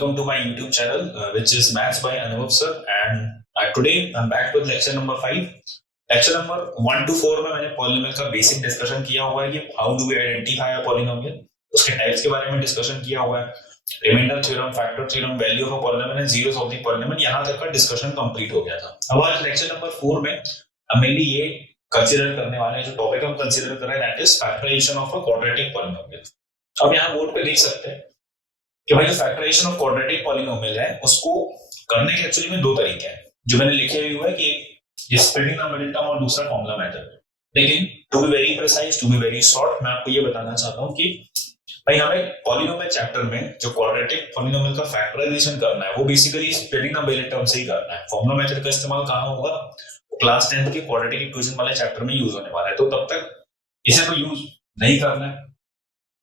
welcome to my YouTube channel, which is Maths by Anubhav sir. And today I'm back with lecture number 5. Lecture number 1 to 4 में मैंने polynomial का basic discussion किया हुआ है कि how do we identify a polynomial, उसके types के बारे में डिस्कशन किया हुआ है, remainder theorem, factor theorem, value of a polynomial and zeros of the polynomial, यहां तक का डिस्कशन कंप्लीट हो गया था। अब आज लेक्चर नंबर 4 में हम मेनली ये कंसीडर करने वाले हैं, जो टॉपिक हम कंसीडर कर रहे हैं that is factorization of a quadratic polynomial. अब यहां बोर्ड पे देख सकते हैं कि भाई जो फैक्टराइजेशन ऑफ क्वाड्रेटिक पॉलिनोमियल है उसको करने के एक्चुअली में दो तरीके हैं, जो मैंने लिखे हुए है कि स्प्लिटिंग द मिडिल टर्म और दूसरा फॉर्मूला मेथड। लेकिन to be very precise, to be very short, मैं आपको ये बताना चाहता हूं कि भाई हमें पॉलिनोमियल चैप्टर में जो क्वाड्रेटिक पॉलिनोमियल का फैक्टराइजेशन करना है वो basically splitting the middle term से ही करना है। फॉर्मूला मेथड का इस्तेमाल कहां होगा? क्लास 10th के क्वाड्रेटिक इक्वेशन वाले चैप्टर में यूज होने वाला है, तो तब तक इसे तो यूज नहीं करना है।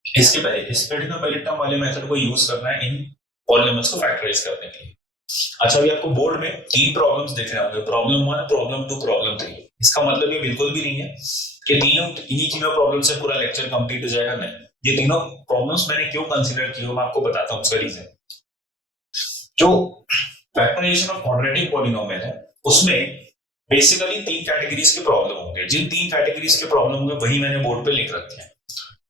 इसके पहले स्प्लिटिंग द मिडिल टर्म वाले मेथड को यूज करना है इन पॉलिनोमियल्स को फैक्टराइज करने के लिए। अच्छा, अभी आपको बोर्ड में तीन प्रॉब्लम्स दिख रहे होंगे, प्रॉब्लम 1, प्रॉब्लम 2, प्रॉब्लम 3। इसका मतलब ये बिल्कुल भी नहीं है कि इन्हीं तीनों प्रॉब्लम से पूरा लेक्चर कंप्लीट हो जाएगा। नहीं, ये तीनों प्रॉब्लम्स मैंने क्यों कंसीडर किए मैं आपको बताता हूं उसका रीजन। जो फैक्टराइजेशन ऑफ क्वाड्रेटिक पॉलिनोमियल है उसमें बेसिकली तीन कैटेगरीज के प्रॉब्लम होंगे। जिन तीन कैटेगरीज के प्रॉब्लम होंगे वही मैंने बोर्ड पे लिख रखे हैं।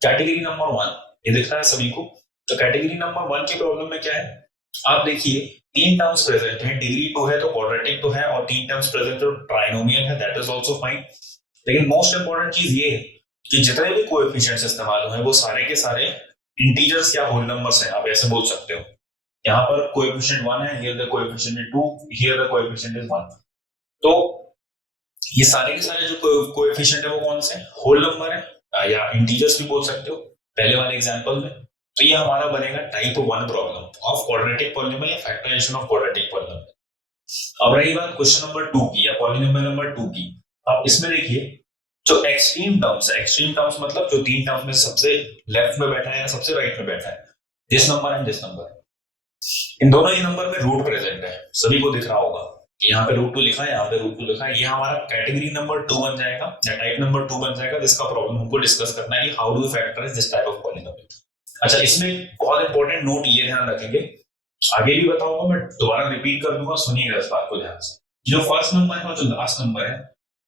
कैटेगरी नंबर 1 ये दिख रहा है सभी को। तो कैटेगरी नंबर 1 की प्रॉब्लम में क्या है, आप देखिए तीन टर्म्स प्रेजेंट है, डिग्री 2 है तो क्वाड्रेटिक तो है, और तीन टर्म्स प्रेजेंट तो ट्राइनोमियल है, दैट इज आल्सो फाइन। लेकिन मोस्ट इंपोर्टेंट चीज ये है कि जितने भी कोएफिशिएंट्स इस्तेमाल हुए हैं वो सारे के सारे इंटीजर्स या होल नंबर्स हैं, आप ऐसे बोल सकते हो। यहाँ पर कोएफिशिएंट 1 है, here the coefficient is 2, here the coefficient is 1। तो ये सारे के सारे जो कोएफिशिएंट है वो कौन से होल नंबर है या इंटीजर्स भी बोल सकते हो पहले वाले एग्जांपल में। तो ये हमारा बनेगा type 1 problem of quadratic polynomial या फैक्टराइजेशन ऑफ क्वाड्रेटिक पॉलिनोमियल। अब रही बात क्वेश्चन नंबर 2 की या पॉलिनोमियल नंबर 2 की। अब इसमें देखिए जो एक्सट्रीम टर्म्स है, एक्सट्रीम टर्म्स मतलब जो तीन टर्म्स में सबसे लेफ्ट में बैठा है या सबसे राइट में बैठा है, this number and this number, इन दोनों ही नंबर में रूट प्रेजेंट है। सभी को दिख रहा होगा कि यहाँ पे √2 लिखा है, यहाँ पे √2 लिखा है। ये हमारा कैटेगरी नंबर 2 बन जाएगा या टाइप नंबर 2 बन जाएगा, जिसका प्रॉब्लम हमको डिस्कस करना है कि how do we factorize this type of polynomial. अच्छा, इसमें बहुत इंपॉर्टेंट नोट ये ध्यान रखेंगे, आगे भी बताऊंगा, मैं दोबारा रिपीट कर दूंगा, सुनिएगा इस बात को ध्यान से। जो फर्स्ट नंबर है और जो लास्ट नंबर है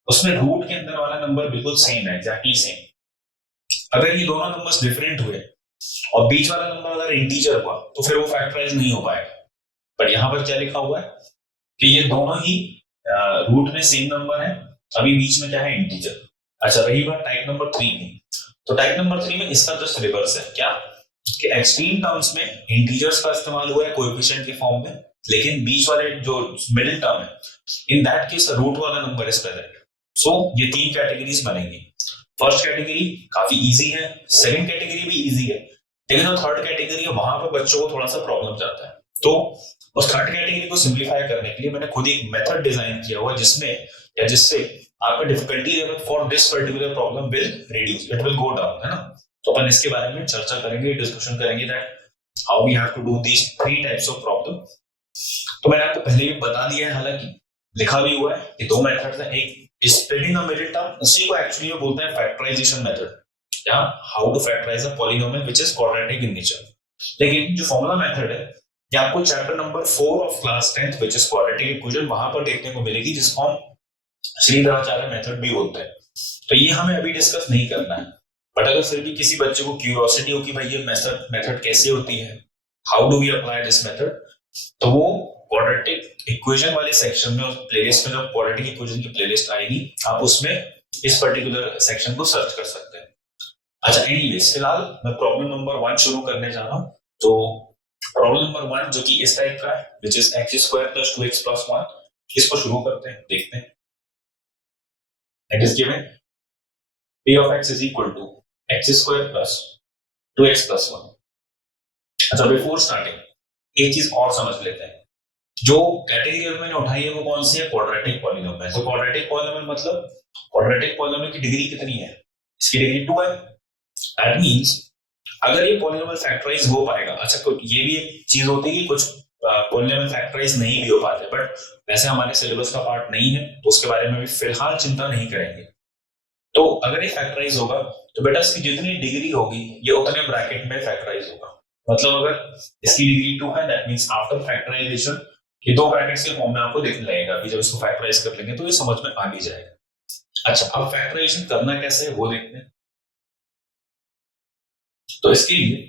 उसमें रूट के अंदर वाला नंबर बिल्कुल सेम है, एग्जैक्टली सेम। अगर ये दोनों नंबर्स डिफरेंट हुए और बीच वाला नंबर अगर इंटीजर हुआ तो फिर वो फैक्टराइज नहीं हो पाएगा। पर यहाँ पर क्या लिखा हुआ है कि ये दोनों ही रूट में सेम नंबर है, अभी बीच में क्या है, इंटीजर। अच्छा, रही बात टाइप नंबर 3 की, तो टाइप नंबर 3 में इसका जस्ट रिवर्स है। क्या कि एक्सट्रीम टर्म्स में इंटीजर्स का इस्तेमाल हुआ है कोएफिशिएंट के फॉर्म में, लेकिन बीच वाले जो मिडिल टर्म है इन दैट केस रूट वाला नंबर इज प्रेजेंट। सो ये तीन कैटेगरीज बनेंगी। फर्स्ट कैटेगरी काफी इजी है, सेकंड कैटेगरी भी इजी है, लेकिन जो थर्ड कैटेगरी है वहां पर बच्चों को थोड़ा सा प्रॉब्लम जाता है। तो उस थर्ड कैटेगरी को सिंप्लीफाई करने के लिए मैंने खुद एक मेथड डिजाइन किया हुआ है जिसमें या जिससे आपका difficulty level for this particular problem will reduce, it will go down, है ना। तो अपन इसके बारे में चर्चा करेंगे, डिस्कशन करेंगे that how we have to do these three types of problem. तो मैंने आपको पहले ही बता दिया है, हालांकि लिखा भी हुआ है कि दो मेथड्स हैं, एक स्प्लिटिंग द मिडिल टर्म, उसी को एक्चुअली बोलते हैं फैक्टराइजेशन मेथड या how to factorize a polynomial which is quadratic in nature. लेकिन जो फॉर्मूला मेथड है ये आपको chapter number 4 of class 10th which is quadratic equation वहां पर देखने को मिलेगी, जिसको हम श्रीधराचार्य मेथड भी बोलते हैं। तो ये हमें अभी डिस्कस नहीं करना है, बट अगर फिर भी किसी बच्चे को क्यूरियोसिटी हो कि भाई ये मेथड कैसे होती है, how do we apply this method, तो वो क्वाड्रेटिक इक्वेशन वाले सेक्शन में, प्लेलिस्ट में जो क्वाड्रेटिक इक्वेशन की प्लेलिस्ट आएगी, आप उसमें इस पर्टिकुलर सेक्शन को सर्च कर सकते हैं। अच्छा, एनीवेज फिलहाल मैं प्रॉब्लम नंबर 1 शुरू करने जा रहा हूं। तो प्रॉब्लम नंबर 1 जो कि इस टाइप का है, व्हिच इज x² + 2x + 1, इसको शुरू करते हैं, देखते हैं। It is given p of x is equal to x² + 2x + 1। अच्छा, बिफोर स्टार्टिंग एक चीज और समझ लेते हैं, जो कैटेगरी मैंने उठाई है वो कौन सी है, क्वाड्रेटिक पॉलिनोमियल। तो क्वाड्रेटिक पॉलिनोमियल मतलब क्वाड्रेटिक पॉलिनोमियल की डिग्री कितनी है, इसकी डिग्री 2 है। दैट मींस अगर ये पॉलिनोमियल फैक्टराइज हो पाएगा। अच्छा, ये भी एक चीज होती है कि कुछ पॉलिनोमियल फैक्टराइज नहीं भी हो पाते, बट वैसे हमारे सिलेबस का पार्ट नहीं है तो उसके बारे में भी फिलहाल चिंता नहीं करेंगे। तो अगर ये फैक्टराइज होगा तो बेटा इसकी जितनी डिग्री होगी ये उतने ब्रैकेट में फैक्टराइज होगा, मतलब अगर इसकी डिग्री 2 है दैट मींस आफ्टर फैक्टराइजेशन ये दो ब्रैकेट्स के फॉर्म में आपको दिखने लगेगा। अभी जब इसको फैक्टराइज कर लेंगे तो ये समझ में आ भी जाएगा। अच्छा, अब फैक्टराइजेशन करना कैसे है वो देखते हैं। तो इसके लिए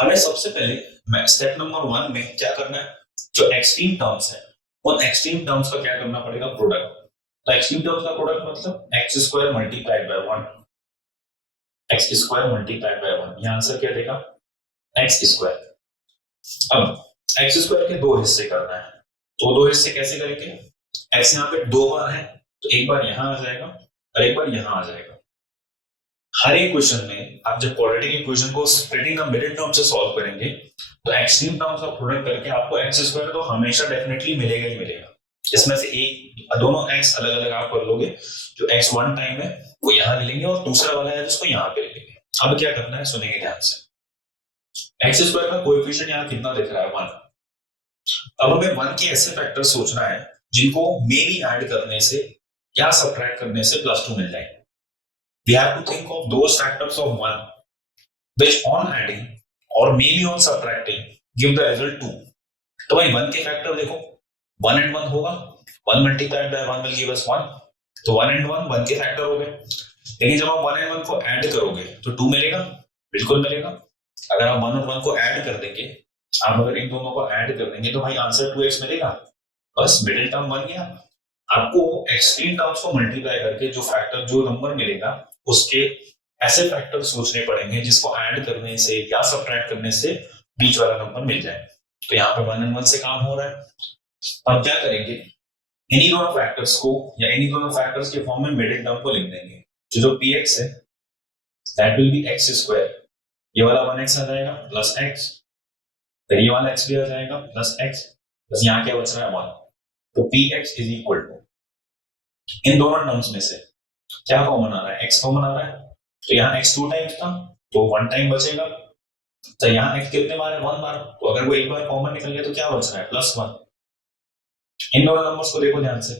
हमें सबसे पहले स्टेप नंबर 1 में क्या करना है, जो एक्सट्रीम टर्म्स है उन एक्सट्रीम टर्म्स का क्या करना पड़ेगा, प्रोडक्ट। तो एक्सट्रीम टर्म्स का प्रोडक्ट मतलब x square multiplied by 1, x square multiplied by 1, ये आंसर क्या देगा, एक्स स्क्वायर। अब एक्स स्क्वायर के दो हिस्से करना है, तो दो हिस्से कैसे करेंगे, एक्स यहाँ पे दो बार है तो एक बार यहां आ जाएगा और एक बार यहां आ जाएगा। हर एक क्वेश्चन में आप जब क्वाड्रेटिक इक्वेशन को स्प्लिटिंग द मिडिल टर्म से सॉल्व करेंगे तो एक्सट्रीम टर्म्स का प्रोडक्ट करके आपको एक्स स्क्वायर तो हमेशा डेफिनेटली मिलेगा ही मिलेगा। इसमें से एक दोनों एक्स अलग अलग आप कर लोगे, जो एक्स वन टाइम है वो यहाँ ले लेंगे और दूसरा वाला है जिसको यहाँ पे ले लेंगे। अब क्या करना है सुनेंगे ध्यान से, एक्स स्क्वायर का कोएफिशिएंट यहाँ कितना दिख रहा है, 1। अब हमें 1 के ऐसे फैक्टर सोचना है जिनको मे बी ऐड करने से या सब्ट्रैक्ट करने से +2 मिल जाए। We have to think of those factors of 1 which on adding or maybe on subtracting give the result 2। तो भाई 1 के फैक्टर देखो, 1 and 1 होगा, 1 multiplied by 1 will give us 1, तो 1 and 1 के फैक्टर हो गए। लेकिन जब आप 1 and 1 को ऐड करोगे तो 2 मिलेगा, बिल्कुल मिलेगा। अगर आप 1 और 1 को ऐड कर देंगे, आप अगर इन दोनों को ऐड कर देंगे तो भाई आंसर 2x मिलेगा, बस मिडिल टर्म बन गया। आपको एक्सट्रीम टर्म्स को मल्टीप्लाई करके जो फैक्टर जो नंबर मिलेगा उसके ऐसे फैक्टर सोचने पड़ेंगे जिसको ऐड करने से या सब्ट्रैक्ट करने से बीच वाला नंबर मिल जाए। तो यहाँ पे 1 and 1 से काम हो रहा है। अब क्या करेंगे, इन्हीं दोनों फैक्टर्स को या इन्हीं दोनों फैक्टर्स के फॉर्म में मिडिल टर्म को लिख देंगे। जो px है that will be x square, ये वाला 1x आ जाएगा प्लस x, फिर ये वाला x भी आ जाएगा प्लस x, बस यहाँ क्या बच रहा है 1। तो px इज इक्वल टू इन दोनों टर्म्स में से क्या कॉमन आ रहा है, x कॉमन आ रहा है, तो यहाँ x 2 टाइम्स था तो 1 टाइम बचेगा। तो यहाँ x कितने बार है, 1 बार, तो अगर वो एक बार कॉमन निकल गया तो क्या बच रहा है, +1। इन दोनों नंबर्स को देखो ध्यान से,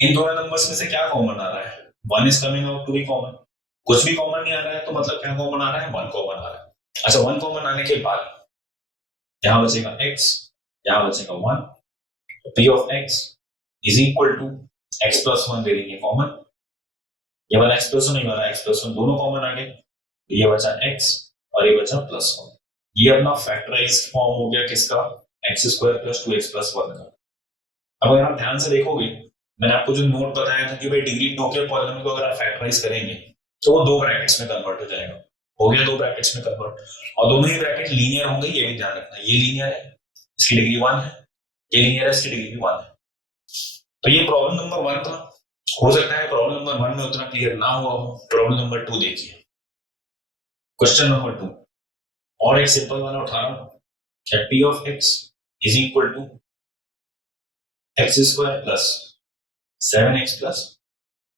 इन दोनों नंबर्स में से क्या कॉमन आ रहा है, 1 is coming out to be common. कुछ भी कॉमन नहीं आ रहा है तो मतलब क्या कॉमन आ रहा है, 1 कॉमन आ रहा है। अच्छा, 1 कॉमन आने के बाद यहाँ बचेगा x, यहाँ बचेगा 1, तो p of x is equal to x plus 1 ले लेंगे कॉमन, ये वाला x प्लस 1 ये वाला x प्लस 1 दोनों कॉमन आ गए, तो ये बचा x और ये बचा +1। ये अपना फैक्टराइज्ड फॉर्म हो गया किसका, x square plus 2x plus 1 का। अब अगर आप ध्यान से देखोगे, मैंने आपको जो नोट बताया था कि भाई डिग्री 2 के पॉलिनोमियल को अगर आप फैक्टराइज करेंगे तो वो 2 ब्रैकेट्स में कन्वर्ट हो जाएगा। हो गया 2 ब्रैकेट्स में कन्वर्ट, और दोनों ही ब्रैकेट लीनियर होंगे, ये भी ध्यान रखना। ये लीनियर है, इसकी डिग्री 1 है, ये लीनियर है, इसकी डिग्री 1 है। तो ये प्रॉब्लम नंबर 1 था। हो सकता है प्रॉब्लम नंबर 1 में उतना क्लियर ना हुआ हो। प्रॉब्लम नंबर 2 देखिए, क्वेश्चन नंबर 2 और एक सिंपल वाला उठा रहा हूं, p of x is equal to x square plus 7x plus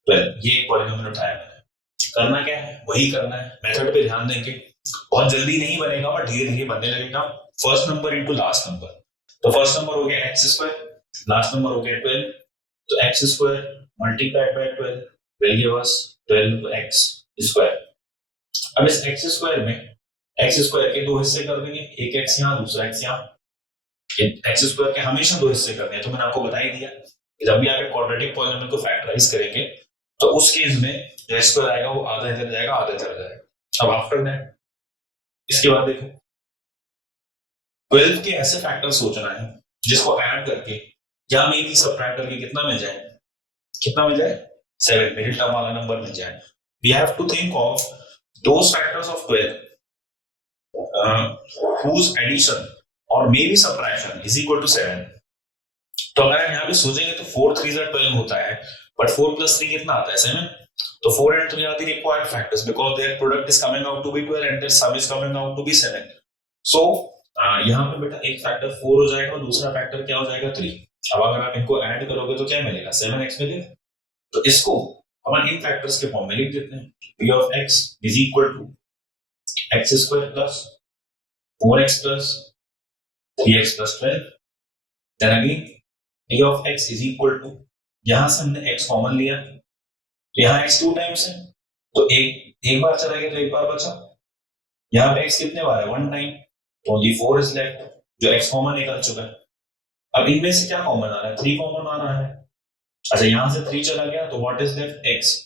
12। ये एक पॉलिनोमियल उठाया मैंने। करना क्या है, वही करना है, मेथड पे ध्यान देंगे। बहुत जल्दी नहीं बनेगा बट धीरे धीरे बनने लगेगा। First number into last number, तो फर्स्ट नंबर हो गया एक्स स्क्वायर, लास्ट नंबर हो गया 12, तो x square multiplied by 12 will give us 12x square. अब इस एक्स स्क्वायर में एक्स स्क्वायर के दो हिस्से कर देंगे, एक x यहाँ दूसरा x यहाँ। एक्स स्क्वायर के हमेशा दो हिस्से करने हैं, तो मैंने आपको बता ही दिया कि जब भी आप एक क्वाड्रेटिक पॉलिनोमियल को फैक्टराइज करेंगे तो उस केस में जो स्क्वायर आएगा वो आधा इधर जाएगा आधा इधर जाएगा। अब आफ्टर दैट इसके बाद देखो 12 के ऐसे फैक्टर सोचना है जिसको ऐड करके या मे बी सब्ट्रैक्ट करके कितना मिल जाए, 7 मिडिल टर्म वाला नंबर मिल जाए। We have to think of those factors of 12 whose addition or maybe subtraction is equal to 7। तो अगर हम यहाँ पे सोचेंगे तो 4 3 12 होता है, बट 4 + 3 कितना आता है, 7। तो 4 and 3 are the required factors because their product is coming out to be 12 and their sum is coming out to be 7। so यहाँ पे बेटा एक फैक्टर 4 हो जाएगा और दूसरा फैक्टर क्या हो जाएगा 3। अब अगर आप इनको ऐड करोगे तो क्या मिलेगा, 7x मिलेगा। तो इसको हम इन फैक्टर्स के फॉर्म में लिख देते हैं, p of x is equal to x square plus 4x plus 3x plus 12। then again p of x is equal to, यहां से हमने x कॉमन लिया तो यहाँ x 2 टाइम्स है तो एक बार चला गया तो एक बार बचा। यहाँ पे x कितने बार है, 1 टाइम, ओनली 4 इज लेफ्ट, जो x कॉमन निकल चुका है। अब इनमें से क्या कॉमन आ रहा है, 3 कॉमन आ रहा है। अच्छा यहां से 3 चला गया तो व्हाट इज लेफ्ट x।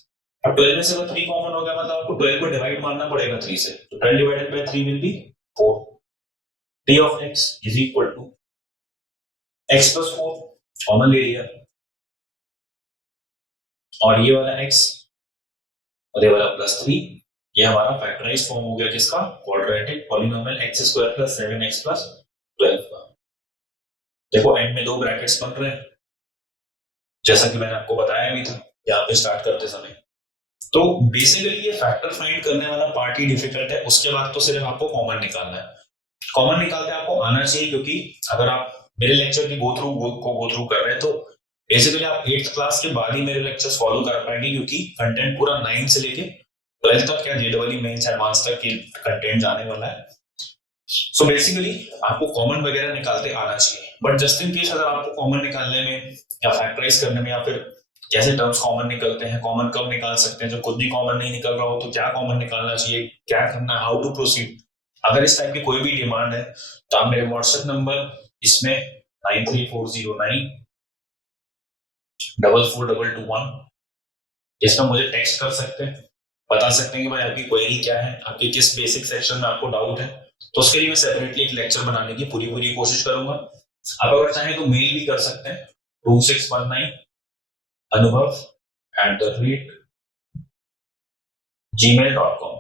अब 12 में से अगर 3 कॉमन हो गया मतलब आपको 12 को डिवाइड मारना पड़ेगा 3 से, तो 12 divided by 3 will be 4। t of x is equal to x plus 4 common ले लिया, और ये वाला x और ये वाला प्लस 3, ये हमारा फैक्टराइज फॉर्म हो गया किसका, quadratic polynomial x square plus 7x plus 12 का। देखो एंड में 2 ब्रैकेट्स बन रहे हैं जैसा कि मैंने आपको बताया भी था यहाँ पे स्टार्ट करते समय। तो बेसिकली ये फैक्टर फाइंड करने वाला पार्ट ही डिफिकल्ट है, उसके बाद तो सिर्फ आपको कॉमन निकालना है। कॉमन निकालते आपको आना चाहिए, क्योंकि अगर आप मेरे लेक्चर की गो थ्रू कर रहे हैं तो बेसिकली आप 8th क्लास के बाद ही मेरे लेक्चर्स फॉलो कर पाएंगे, क्योंकि कंटेंट पूरा 9 से लेके 12th तक क्या जेडब्ल्यू मेंस एडवांस तक की कंटेंट जाने वाला है। सो बेसिकली आपको कॉमन वगैरह निकालते आना चाहिए, बट जस्ट इन केस अगर आपको कॉमन निकालने में या फैक्टराइज करने में या फिर कैसे टर्म्स कॉमन निकलते हैं, कॉमन कब निकाल सकते हैं, जब खुद भी कॉमन नहीं निकल रहा हो तो क्या कॉमन निकालना चाहिए, क्या करना, हाउ टू प्रोसीड, अगर इस टाइप की कोई भी डिमांड है तो आप मेरे व्हाट्सएप नंबर इसमें 9340944221 इसमें मुझे टेक्स्ट कर सकते हैं, बता सकते हैं कि भाई आपकी क्वेरी क्या है, आपके किस बेसिक सेक्शन में आपको डाउट है, तो उसके लिए मैं सेपरेटली एक लेक्चर बनाने की पूरी कोशिश करूंगा। आप अगर चाहें तो मेल भी कर सकते हैं 2619anubhav@gmail.com।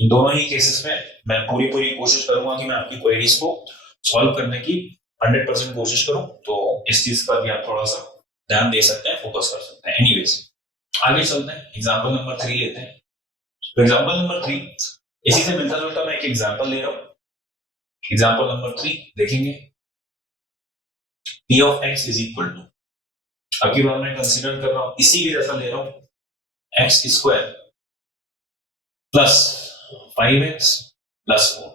इन दोनों ही केसेस में मैं पूरी कोशिश करूंगा कि मैं आपकी क्वेरीज को सॉल्व करने की 100% कोशिश करूं, तो इस चीज पर भी आप थोड़ा सा ध्यान दे सकते हैं, फोकस कर सकते हैं। एनीवेज आगे चलते हैं, एग्जांपल नंबर 3 लेते हैं। तो एग्जांपल नंबर 3 इसी से मिलता जुलता मैं एक एग्जांपल ले रहा हूं। एग्जांपल नंबर 3 देखेंगे, p of x is equal to, अब की बार मैं कंसीडर कर रहा हूं इसी के जैसा ले रहा हूं, x square plus 5x plus 4।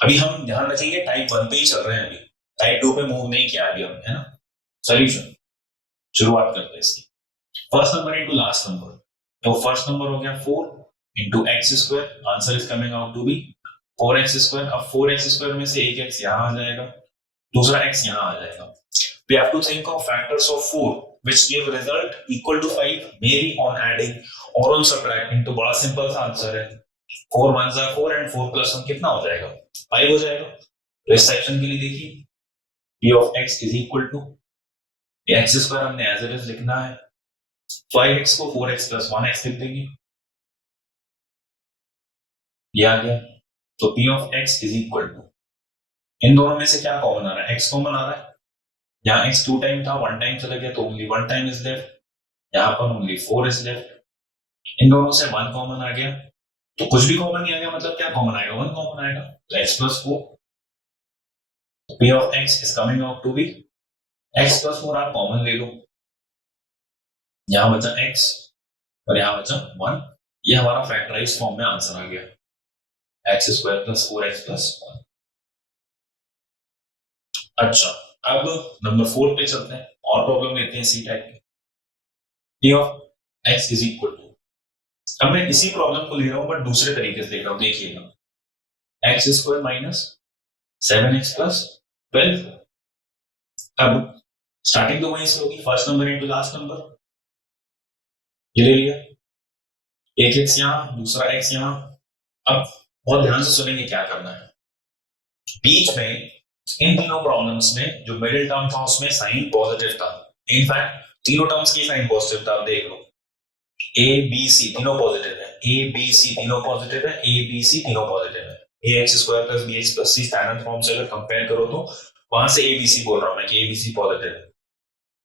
अभी हम ध्यान रखेंगे टाइप 1 पे ही चल रहे हैं, अभी टाइप 2 पे मूव नहीं किया अभी हमने, है ना। सॉल्यूशन शुरुआत करते हैं इसकी, first number into last number, तो फर्स्ट नंबर हो गया 4 into x square, answer is coming out to be 4x square. अब 4x स्क्वायर में से एक x यहां आ जाएगा, दूसरा x यहां आ जाएगा। We have to think of factors of 4 which give result equal to 5, maybe on adding or on subtracting। तो बड़ा सिंपल सा आंसर है, 4 1 जा 4 एंड 4 प्लस 1 कितना हो जाएगा, 5 हो जाएगा। तो इस सेक्शन के लिए देखिए p of x is equal to x square हमने एज इट इज लिखना है, 5x को 4x प्लस 1x लिख देंगे, ये आ गया। तो p of x is equal to, इन दोनों में से क्या कॉमन आ रहा है, x कॉमन आ रहा है, यहाँ x 2 टाइम था 1 टाइम चला गया तो ओनली 1 टाइम इज लेफ्ट, यहाँ पर ओनली 4 इज लेफ्ट। इन दोनों से 1 कॉमन आ गया, तो कुछ भी कॉमन नहीं आ गया मतलब क्या कॉमन आएगा, 1 कॉमन आएगा, तो x plus 4, p of x is coming out to be x plus 4। आप कॉमन ले लो, यहां बचा x और यहां बचा 1, ये हमारा फैक्टराइज फॉर्म में आंसर आ गया, x square plus 4x plus 1। अच्छा अब नंबर 4 पे चलते हैं, और प्रॉब्लम लेते हैं इसी टाइप की। p of x is equal to, अब मैं इसी प्रॉब्लम को ले रहा हूं बट दूसरे तरीके से ले रहा हूं, देखिएगा x square minus 7x plus 12। अब स्टार्टिंग तो वहीं से होगी, first number into last number, ये ले लिया, एक x यहां दूसरा x यहां। अब बहुत ध्यान से सुनेंगे क्या करना है, बीच में इन तीनों प्रॉब्लम्स में जो मिडिल टर्म था उसमें साइन पॉजिटिव था, इनफैक्ट तीनों टर्म्स की साइन पॉजिटिव था। आप देख लो a b c तीनों पॉजिटिव है, a b c तीनों पॉजिटिव है, a b c तीनों पॉजिटिव है, ax square plus bx plus c standard form से अगर कंपेयर करो तो वहां से a b c बोल रहा हूं मैं कि a b c पॉजिटिव है।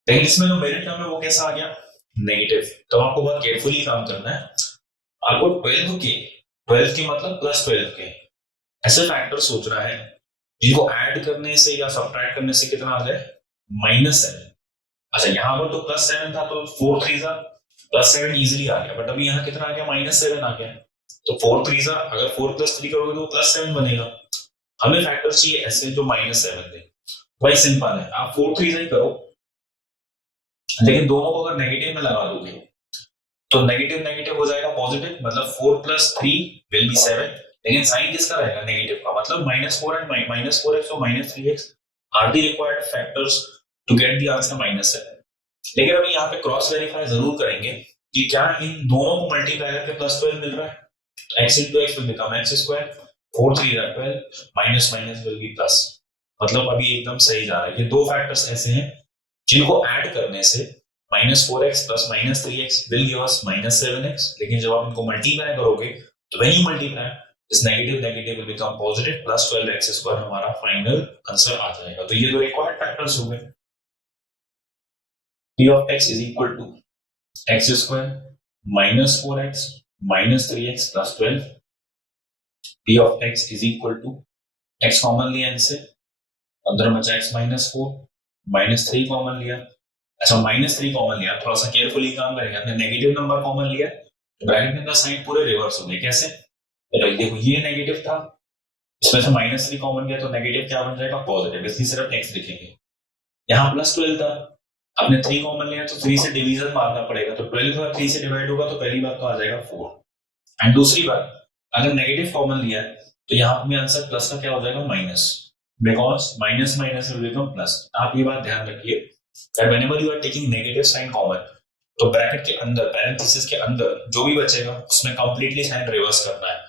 लेकिन इसमें जो मिडिल टर्म है वो कैसा आ गया, नेगेटिव। तो आपको बहुत केयरफुली काम करना है, आपको 12 के मतलब प्लस 12 के ऐसे फैक्टर सोचना है जिनको ऐड करने से या सब्ट्रैक्ट करने से कितना आ जाए, -7। अच्छा यहाँ पर तो +7 था तो 4 3 जा +7 इजीली आ गया, बट अभी यहाँ कितना आ गया, -7 आ गया। तो 4 3 जा अगर 4 + 3 करोगे तो +7 बनेगा। हमें फैक्टर चाहिए ऐसे जो -7 दे, वही सिंपल है, आप 4 3 जा ही करो, लेकिन दोनों को अगर नेगेटिव में लगा दोगे तो नेगेटिव नेगेटिव हो जाएगा पॉजिटिव, मतलब 4 + 3 विल बी 7 लेकिन साइन किसका रहेगा, नेगेटिव का, मतलब -4 एंड -4x और -3x are the required factors to get the answer -7। लेकिन अभी यहाँ पे क्रॉस वेरीफाई जरूर करेंगे कि क्या इन दोनों को मल्टीप्लाई करके +12 मिल रहा है, तो x into x will become x square, 4 3 are 12, minus minus will be plus, मतलब अभी एकदम सही जा रहा है। ये दो फैक्टर्स ऐसे हैं जिनको ऐड करने से -4x plus -3x will give us -7x, लेकिन जब आप इनको मल्टीप्लाई करोगे तो when you multiply this negative negative will become positive, plus 12x square हमारा फाइनल आंसर आ जाएगा। तो ये दो रिक्वायर्ड फैक्टर्स हो गए। p of x is equal to x square minus 4x minus 3x plus 12, p of x is equal to x common लिया इनसे, अंदर बचा x minus 4 minus 3 कॉमन लिया, अच्छा -3 कॉमन लिया, थोड़ा सा केयरफुली काम करेंगे, आपने नेगेटिव नंबर कॉमन लिया तो ब्रैकेट के अंदर साइन पूरे रिवर्स हो गए। कैसे, देखो ये नेगेटिव था, इसमें से -3 कॉमन किया तो नेगेटिव क्या बन जाएगा, पॉजिटिव, इसलिए सिर्फ x लिखेंगे। यहाँ +12 था, आपने 3 कॉमन लिया तो 3 से डिवीजन मारना पड़ेगा, तो 12 का 3 से डिवाइड होगा तो पहली बात तो आ जाएगा 4, एंड दूसरी बात अगर नेगेटिव कॉमन लिया है तो यहाँ पे आंसर प्लस का क्या हो जाएगा, minus, because minus minus will become plus. आप ये बात ध्यान रखिए that whenever you are taking negative sign common, तो ब्रैकेट के अंदर, पैरेंथेसिस के अंदर जो भी बचेगा उसमें कंप्लीटली साइन रिवर्स करना है।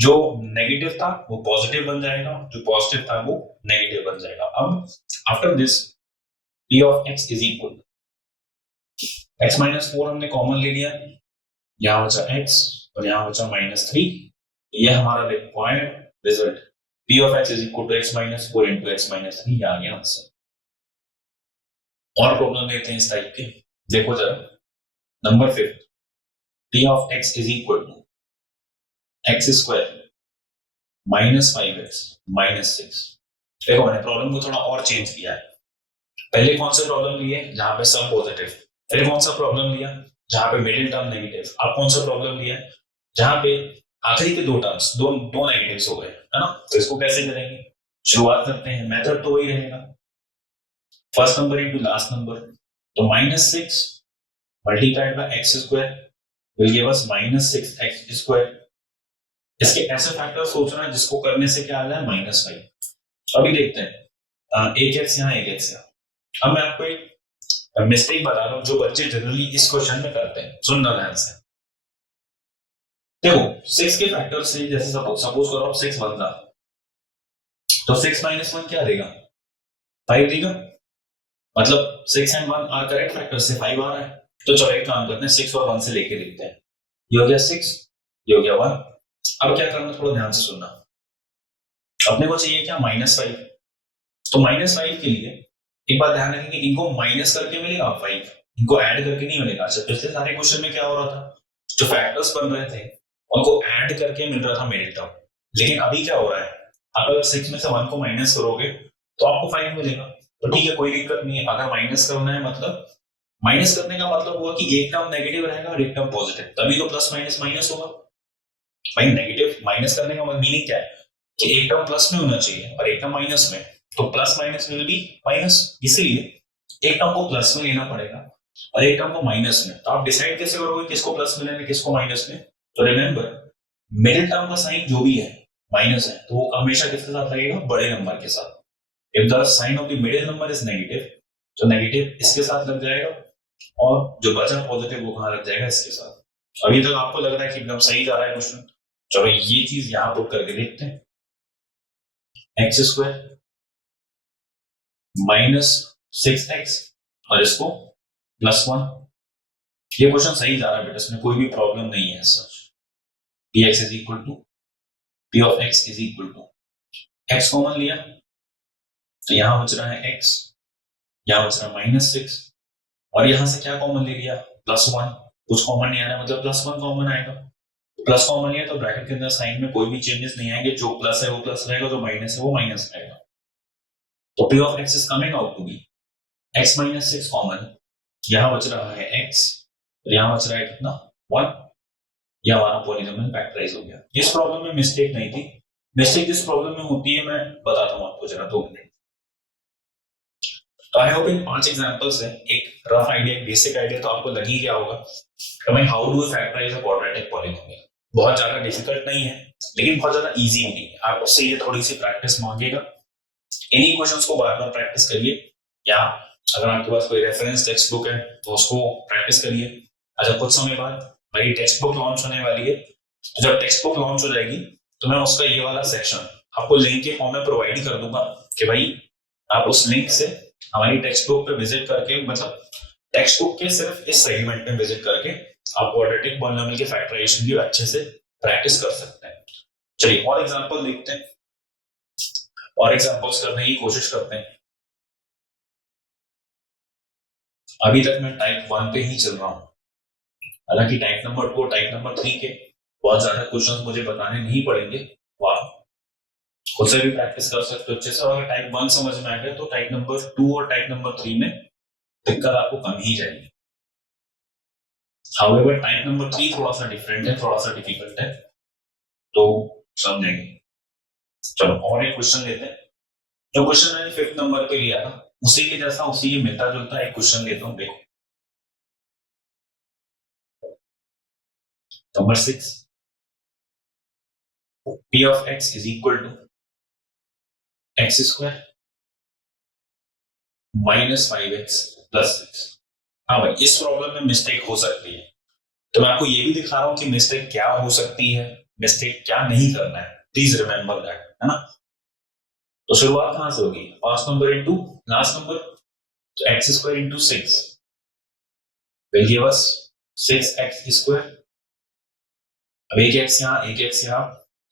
जो नेगेटिव था वो पॉजिटिव बन जाएगा, जो पॉजिटिव था वो नेगेटिव बन जाएगा। अब after this p of x is equal x minus 4 हमने कॉमन ले लिया, यहाँ बचा x और यहाँ बचा -3, ये हमारा required result p of x is equal to x minus 4 into x minus 3, ये आ गया आंसर। और प्रॉब्लम लेते हैं इस टाइप की, देखो जरा number 5, p of x is equal to x square minus 5x minus 6। देखो मैंने प्रॉब्लम को थोड़ा और चेंज किया है, पहले कौन सा प्रॉब्लम लिए जहां पे सम पॉजिटिव, फिर कौन सा प्रॉब्लम लिया जहां पे मिडिल टर्म नेगेटिव, अब कौन सा प्रॉब्लम लिया जहां पे आखिरी के दो टर्म्स दो नेगेटिव्स हो गए, है ना। तो इसको कैसे करेंगे, शुरुआत करते हैं, मेथड तो वही रहेगा, first number into last number, तो -6 multiplied by x square will give us -6x square. इसके ऐसे फैक्टर सोचना है जिसको करने से क्या आ जाए, -5। अभी देखते हैं, एक x यहाँ एक x यहाँ। अब मैं आपको एक मिस्टेक बता रहा हूं जो बच्चे जनरली इस क्वेश्चन में करते हैं, सुनना ध्यान से। देखो 6 के फैक्टर से, जैसे सपोज करो आप 6 बनता, तो 6 - 1 क्या देगा, 5 देगा, मतलब 6 and 1 आर करेक्ट फैक्टर से 5 आ रहा है। तो चलो एक काम करते हैं, 6 और 1 से लेके देखते हैं, ये हो गया 6, ये हो गया 1। अब क्या करना, थोड़ा ध्यान से सुनना, अपने को चाहिए क्या, -5। तो -5 के लिए एक बात ध्यान रखेंगे, इनको माइनस करके मिलेगा 5, इनको ऐड करके नहीं मिलेगा। अच्छा, पिछले सारे क्वेश्चन में क्या हो रहा था, जो फैक्टर्स बन रहे थे उनको ऐड करके मिल रहा था मिडिल टर्म, लेकिन अभी क्या हो रहा है, आप अगर 6 में से 1 को माइनस करोगे तो आपको 5 मिलेगा। तो ठीक है, कोई दिक्कत नहीं है, अगर माइनस करना है, मतलब माइनस करने का मतलब हुआ कि एक टर्म नेगेटिव रहेगा और एक टर्म पॉजिटिव, तभी तो प्लस माइनस माइनस होगा। भाई नेगेटिव माइनस करने का मीनिंग क्या है कि एक टर्म प्लस में होना चाहिए और एक टर्म माइनस में, तो plus minus will be minus, इसलिए एक टर्म को प्लस में लेना पड़ेगा और एक टर्म को माइनस में। तो आप डिसाइड कैसे करोगे किसको प्लस में लेना किसको माइनस में, तो रिमेंबर मिडिल टर्म का साइन जो भी है माइनस है, तो वो हमेशा किसके साथ लगेगा, बड़े नंबर के साथ। If the sign of the middle number is negative, तो नेगेटिव इसके साथ लग जाएगा और जो बचा पॉजिटिव वो कहां लग जाएगा, इसके साथ। अभी तक आपको लग रहा है कि एकदम सही जा रहा है क्वेश्चन, चलो ये चीज यहां पुट करके देखते हैं, एक्स स्क्वायर -6x और इसको +1। ये क्वेश्चन सही जा रहा है बेटा, इसमें कोई भी प्रॉब्लम नहीं है। Such px is equal to p of x is equal to x common लिया तो यहां बच रहा है x, यहां बच रहा है -6 और यहां से क्या कॉमन ले लिया, +1। कुछ कॉमन नहीं आना, मतलब +1 कॉमन आएगा, प्लस कॉमन लिया तो ब्रैकेट के अंदर साइन में कोई भी चेंजेस नहीं आएंगे, जो प्लस है वो प्लस रहेगा, जो माइनस है वो माइनस रहेगा। तो p of x is coming out to be x minus 6 common, यहां बच रहा है x और यहां बच रहा है कितना, 1। यह हमारा पॉलीनोमियल फैक्टराइज हो गया। इस प्रॉब्लम में मिस्टेक नहीं थी, मिस्टेक जिस प्रॉब्लम में होती है मैं बताता हूं आपको जरा 2 मिनट। तो आई होप इन 5 एग्जांपल्स से एक रफ आइडिया, बेसिक आइडिया तो आपको लग ही गया होगा कि भाई how do we factorize a quadratic polynomial. बहुत ज्यादा डिफिकल्ट नहीं है लेकिन बहुत ज्यादा इजी भी नहीं है। आपसे ये थोड़ी सी प्रैक्टिस मांगेगा। इन्हीं क्वेश्चंस को बार बार प्रैक्टिस करिए, या अगर आपके पास कोई रेफरेंस टेक्स्ट बुक है तो उसको प्रैक्टिस करिए। अच्छा, कुछ समय बाद मेरी टेक्स्ट बुक लॉन्च होने वाली है, तो जब टेक्स्ट बुक लॉन्च हो जाएगी तो मैं उसका ये वाला सेक्शन आपको लिंक के फॉर्म में प्रोवाइड कर दूंगा कि भाई आप उस लिंक से हमारी टेक्स्ट बुक पे विजिट करके, मतलब टेक्स्ट बुक के सिर्फ इस सेगमेंट में विजिट करके आप क्वाड्रेटिक पॉलिनोमियल के फैक्टराइजेशन की अच्छे से प्रैक्टिस कर सकते हैं। चलिए और एग्जांपल देखते हैं, और एग्जांपल्स करने की कोशिश करते हैं। अभी तक मैं टाइप 1 पे ही चल रहा हूं, हालांकि टाइप नंबर 2 टाइप नंबर 3 के बहुत ज्यादा क्वेश्चंस मुझे बताने नहीं पड़ेंगे, वाह खुद से भी प्रैक्टिस कर सकते हो अच्छे से। और अगर टाइप 1 समझ में आ गया तो टाइप नंबर 2 और टाइप नंबर 3 में दिक्कत आपको कम ही जाएगी। हाउएवर टाइप नंबर 3 थोड़ा सा डिफरेंट है, थोड़ा सा डिफिकल्ट है, तो समझेंगे। चलो और एक क्वेश्चन लेते हैं। जो क्वेश्चन मैंने 5th नंबर पे लिया था उसी के जैसा, उसी के मिलता जुलता एक क्वेश्चन लेता हूं, देखो number 6, p of x is equal to x square minus 5x plus 6। हाँ भाई, इस प्रॉब्लम में मिस्टेक हो सकती है, तो मैं आपको ये भी दिखा रहा हूं कि मिस्टेक क्या हो सकती है, मिस्टेक क्या नहीं करना है, प्लीज रिमेंबर दैट, है ना। तो शुरुआत कहां से होगी, first number into last number, तो x square into 6 will give us 6x square. अब एक एक्स यहाँ, एक एक्स यहाँ,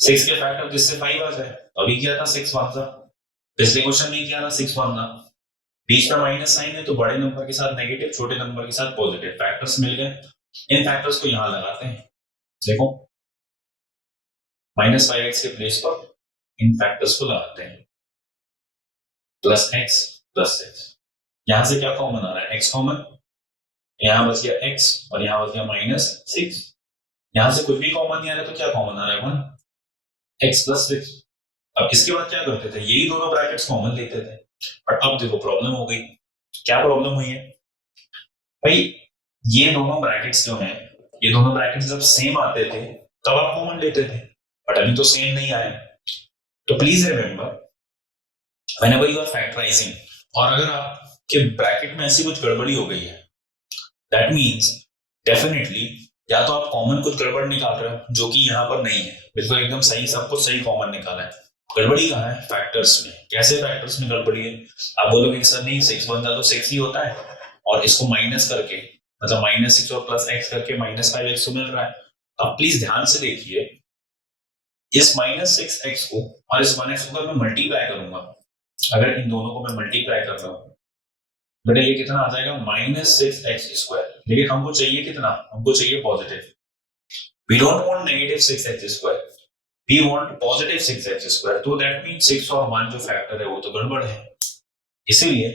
6 के फैक्टर जिससे 5 आ जाए, अभी किया था 6 1 था, पिछले क्वेश्चन में किया था 6 1 था, बीच में माइनस साइन है तो बड़े नंबर के साथ नेगेटिव, छोटे नंबर के साथ पॉजिटिव, फैक्टर्स मिल गए। इन फैक्टर्स को यहां लगाते हैं, देखो -5x के प्लेस पर इन फैक्टर्स को लगाते हैं, प्लस x, यहां से क्या कॉमन आ रहा है, x कॉमन, यहां बच गया x और यहां बच गया -6, यहां से कुछ भी कॉमन नहीं आ रहा तो क्या कॉमन आ रहा है 1 x + 6। अब इसके बाद क्या करते थे, यही दोनों ब्रैकेट्स कॉमन लेते थे, बट अब देखो प्रॉब्लम हो गई। क्या प्रॉब्लम हुई है भाई, ये दोनों ब्रैकेट्स जो हैं, ये दोनों ब्रैकेट्स जब सेम आते थे तब आप कॉमन लेते थे, बट अभी तो सेम नहीं आए। तो please remember whenever you are factorizing, और अगर आपके ब्रैकेट में ऐसी कुछ गड़बड़ी हो गई है, दैट मीन्स डेफिनेटली या तो आप कॉमन कुछ गड़बड़ निकाल रहे हो जो कि यहाँ पर नहीं है, बिल्कुल एकदम सही, सब कुछ सही कॉमन निकाला है, गड़बड़ी कहाँ है, फैक्टर्स में। कैसे फैक्टर्स में गड़बड़ी है, आप बोलोगे सर नहीं 6 बनता तो 6 ही होता है, और इसको माइनस करके, मतलब -6 और प्लस x करके -5x तो मिल रहा है। अब प्लीज ध्यान से देखिए, इस -6x को और इस 1x को मैं मल्टीप्लाई करूंगा, अगर इन दोनों को मैं मल्टीप्लाई कर रहा हूं, बेटा ये कितना आ जाएगा -6x², लेकिन हमको चाहिए कितना, हमको चाहिए positive, we don't want -6x², we want positive 6x², तो दैट मींस 6 और 1 जो फैक्टर है वो तो गड़बड़ है। इसीलिए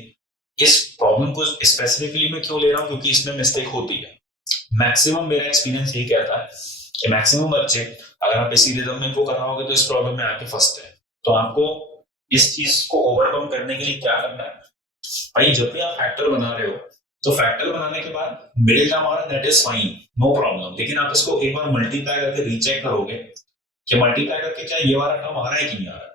इस प्रॉब्लम को स्पेसिफिकली मैं क्यों ले रहा हूं, क्योंकि इसमें मिस्टेक होती है। मैक्सिमम मेरा एक्सपीरियंस यही कहता है कि मैक्सिमम बच्चे अगर आप इसी रिदम में इनको कर रहा होगे तो इस प्रॉब्लम में आके फंसते हैं। तो आपको इस चीज को ओवरकम करने के लिए क्या करना है भाई, जब भी आप फैक्टर बना रहे हो तो फैक्टर बनाने के बाद मिडिल टर्म आ रहा है, that is fine, no problem, लेकिन आप इसको एक बार मल्टीप्लाई करके रीचेक करोगे कि मल्टीप्लाई करके क्या ये वाला टर्म आ रहा है कि नहीं आ रहा है।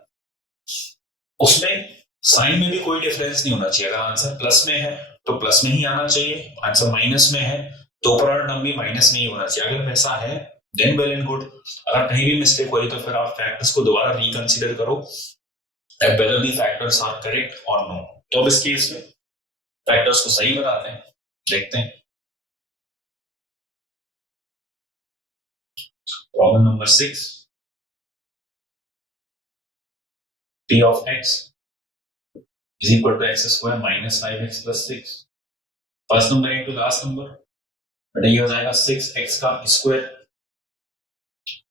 उसमें साइन में भी कोई डिफरेंस नहीं होना चाहिए, अगर आंसर प्लस में है तो प्लस में ही आना चाहिए, आंसर माइनस में है तो ऊपर टर्म भी माइनस में ही होना चाहिए। अगर वैसा है देन वेल एंड गुड, अगर कहीं भी मिस्टेक हो रही तो फिर आप फैक्टर्स को दोबारा रिकंसीडर करो that whether the factors are correct और नो। तो अब इस केस में फैक्टर्स को सही बनाते हैं, देखते हैं problem number 6, p of x is equal to x² minus 5x plus 6, first number into last number, बेटा ये हो जाएगा 6x का स्क्वायर,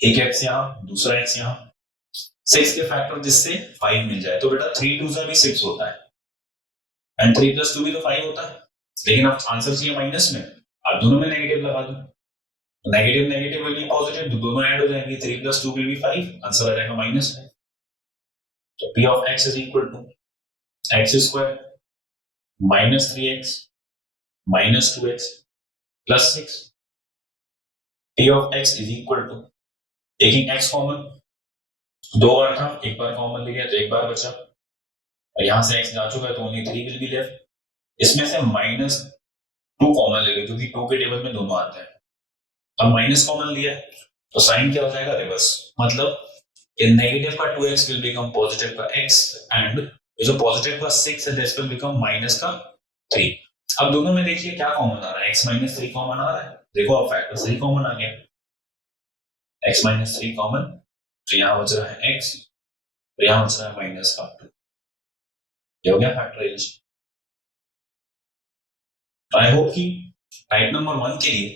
एक x यहाँ दूसरा x यहाँ, 6 के फैक्टर जिससे 5 मिल जाए, तो बेटा 3 2 भी 6 होता है एंड 3 + 2 भी तो 5 होता है, लेकिन अब आंसर चाहिए माइनस में, आप दोनों में नेगेटिव लगा दो, negative negative will be positive, तो दोनों ऐड हो जाएंगे, 3 + 2 विल बी 5, आंसर आ जाएगा माइनस में। तो p of x is equal to x² minus 3x minus 2x plus 6, p of x is equal to taking x common, 2 बार था, एक बार common ले लिया तो एक बार बचा, और यहाँ से एक्स जा चुका है तो ओनली 3 विल बी लेफ्ट। इसमें से -2 कॉमन ले लो क्योंकि 2 के टेबल में दोनों आते हैं। अब माइनस कॉमन लिया है तो साइन क्या हो जाएगा, रिवर्स, मतलब नेगेटिव का 2x विल बिकम पॉजिटिव का x एंड जो पॉजिटिव का 6 है दिस विल बिकम माइनस का 3। अब दोनों में देखिए क्या कॉमन आ रहा है, x माइनस 3 कॉमन आ रहा है, देखो अब फैक्टर 3 कॉमन आ गया, x माइनस 3 कॉमन, तो यहाँ बच रहा है x, तो यहाँ बच रहा है माइनस का 2, ये हो गया फैक्टराइजेशन। आई होप कि टाइप नंबर 1 के लिए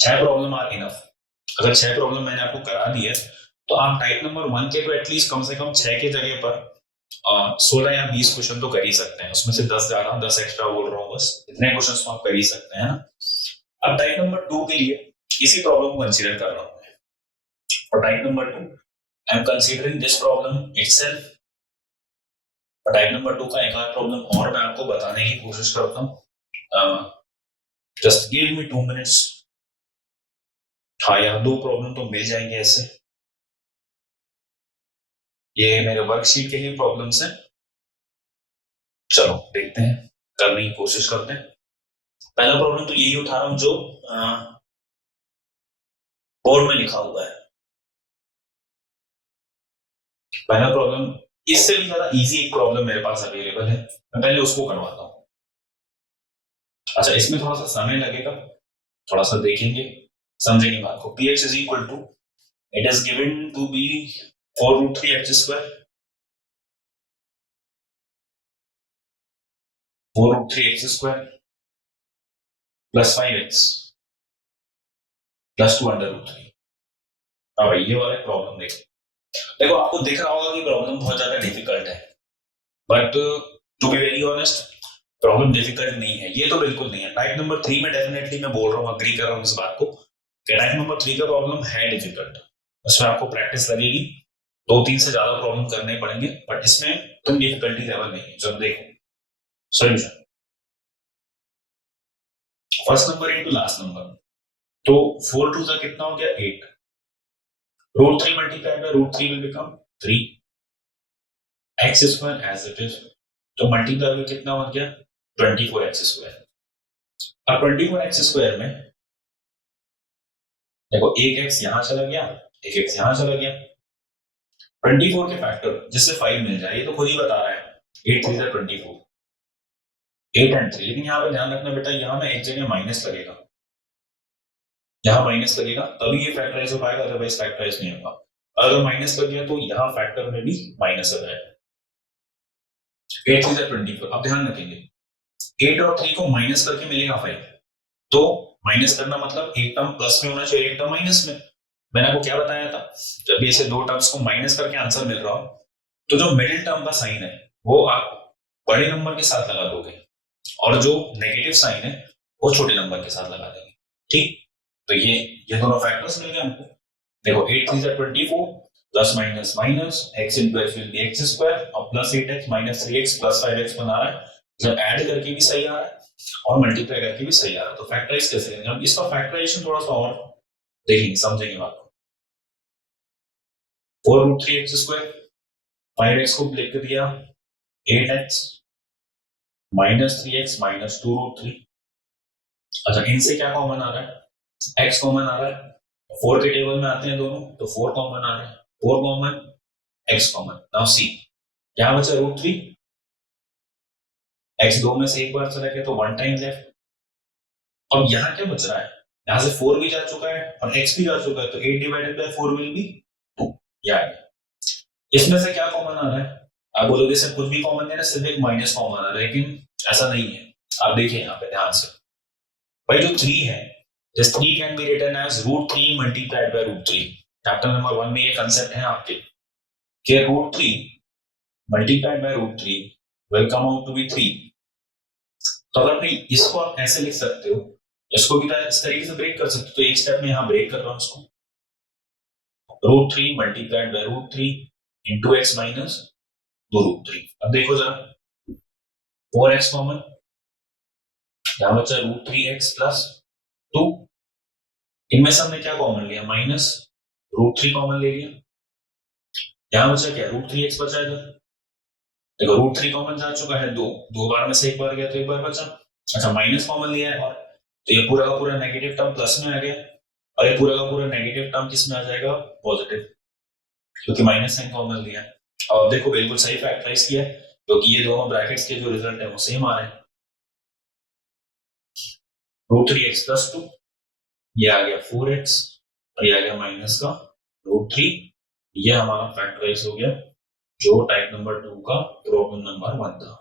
6 प्रॉब्लम आर इनफ। अगर 6 प्रॉब्लम मैंने आपको करा दी है तो आप टाइप नंबर 1 के तो एटलीस्ट कम से कम 6 के जगह पर 16 या 20 क्वेश्चन तो कर ही सकते हैं, उसमें से 10 ज्यादा 10 एक्स्ट्रा बोल रहा हूँ, बस इतने क्वेश्चन तो आप कर ही सकते हैं ना। अब टाइप नंबर 2 के लिए इसी प्रॉब्लम को कंसीडर कर रहा हूँ, और type number 2 I am considering this problem itself. Type number 2 का एक आध प्रॉब्लम और मैं आपको बताने की कोशिश करता हूँ, जस्ट गिव मी 2 मिनट्स। हाँ यार 2 प्रॉब्लम तो मिल जाएंगे ऐसे, ये मेरे वर्कशीट के लिए प्रॉब्लम्स हैं, चलो देखते हैं, करने की कोशिश करते हैं। पहला प्रॉब्लम तो यही उठा रहा हूं जो बोर्ड में लिखा हुआ है। पहला प्रॉब्लम, इससे भी ज्यादा इजी एक प्रॉब्लम मेरे पास अवेलेबल है, मैं पहले उसको करवाता हूं। अच्छा इसमें थोड़ा सा समय लगेगा, थोड़ा सा देखेंगे समझेंगे बात को। px is equal to, it is given to be 4√3 x square, 4√3 x square plus 5x plus 2 √3। अब ये वाला प्रॉब्लम देखो आपको दिख रहा होगा कि प्रॉब्लम बहुत ज्यादा डिफिकल्ट है, but to be very honest problem difficult नहीं है, ये तो बिल्कुल नहीं है। टाइप नंबर 3 में डेफिनेटली मैं बोल रहा हूँ, अग्री कर रहा हूँ इस बात को कि टाइप नंबर 3 का प्रॉब्लम है डिफिकल्ट, उसमें आपको प्रैक्टिस लगेगी, 2-3 से ज्यादा प्रॉब्लम करने पड़ेंगे, बट इसमें तुम डिफिकल्टी लेवल नहीं है। चलो देखो solution, first number into last number, तो 4 2 कितना हो गया 8, √3 multiplied by √3 will become 3, x square as it is, तो मल्टीप्लाई में कितना हो गया 24x स्क्वायर। अब 24x स्क्वायर में देखो एक x यहां चला गया, एक x यहां चला गया, 24 के फैक्टर जिससे 5 मिल जाए, ये तो खुद ही बता रहा है 8 3 24, 8 एंड 3, लेकिन यहाँ पे ध्यान रखना बेटा, यहाँ में एक जगह माइनस लगेगा, यहाँ माइनस लगेगा तभी ये फैक्टराइज हो पाएगा, अदरवाइज फैक्टराइज नहीं होगा। अगर माइनस लग गया तो यहाँ फैक्टर में भी माइनस आ जाएगा, 8 3 24। अब ध्यान रखेंगे 8 और 3 को माइनस करके मिलेगा 5, तो माइनस करना मतलब एक टर्म प्लस में होना चाहिए, एक टर्म माइनस में। मैंने आपको क्या बताया था, जब भी ऐसे 2 टर्म्स को माइनस करके आंसर मिल रहा हो तो जो मिडिल टर्म का साइन है वो आप बड़े नंबर के साथ लगा दोगे, और जो नेगेटिव साइन है वो छोटे नंबर के साथ लगा देंगे, ठीक। तो ये दोनों फैक्टर्स मिल गए हमको। देखो 8 3 24 plus minus minus x into x will be x square और plus 8x minus 3x plus 5x बना रहा है, जब ऐड करके भी सही आ रहा है और मल्टीप्लाई करके भी सही आ रहा है, तो फैक्टराइज कैसे करेंगे। अब इसका फैक्टराइजेशन थोड़ा सा और देखेंगे, समझेंगे बात को। 4√3x स्क्वायर, 5x को लिख दिया 8x माइनस 3x माइनस 2√3। अच्छा इनसे क्या कॉमन आ रहा है, x कॉमन आ रहा है, 4 के टेबल में आते हैं दोनों, तो 4 कॉमन आ रहा है, 4 common x common. Now see क्या बचा √3, x 2 में से एक बार चला गया तो 1 टाइम लेफ्ट। अब यहाँ क्या बच रहा है, यहाँ से 4 भी जा चुका है और x भी जा चुका है, तो 8 डिवाइडेड बाय 4 विल बी 2। इसमें से क्या कॉमन आ रहा है, आप बोलोगे सर कुछ भी कॉमन नहीं है, सिर्फ एक माइनस कॉमन आ रहा है, लेकिन ऐसा नहीं है। आप देखिए यहाँ पे ध्यान से, भाई जो 3 है, this 3 can be written as √3 multiplied by √3। Chapter number 1 में ये कंसेप्ट है आपके कि √3 multiplied by √3 will come out to be 3। तो अगर भाई इसको आप ऐसे लिख सकते हो, इसको भी इस तरीके से ब्रेक कर सकते हो, तो एक स्टेप में यहाँ ब्रेक कर रहा हूं इसको, √3 multiplied by √3 into x minus 2√3। अब देखो जरा 4x कॉमन, यहाँ बचा √3x प्लस 2, इनमें से हमने क्या कॉमन लिया माइनस, √3 कॉमन ले लिया, यहाँ बचा क्या, √3x बचा इधर। देखो √3 कॉमन जा चुका है, दो बार में से एक बार गया तो एक बार बचा। अच्छा माइनस कॉमन लिया है, और तो ये पूरा का पूरा नेगेटिव टर्म प्लस में आ गया, और ये पूरा का पूरा नेगेटिव टर्म किस में आ जाएगा, पॉजिटिव, क्योंकि माइनस साइन कॉमन लिया है। और देखो बिल्कुल सही फैक्टराइज किया है, क्योंकि ये दोनों ब्रैकेट्स के जो रिजल्ट है वो सेम आ रहे हैं। √3x + 2, ये आ गया 4x, और ये आ गया माइनस का √3, ये हमारा फैक्टराइज हो गया, जो टाइप नंबर 2 का प्रॉब्लम नंबर 1 था।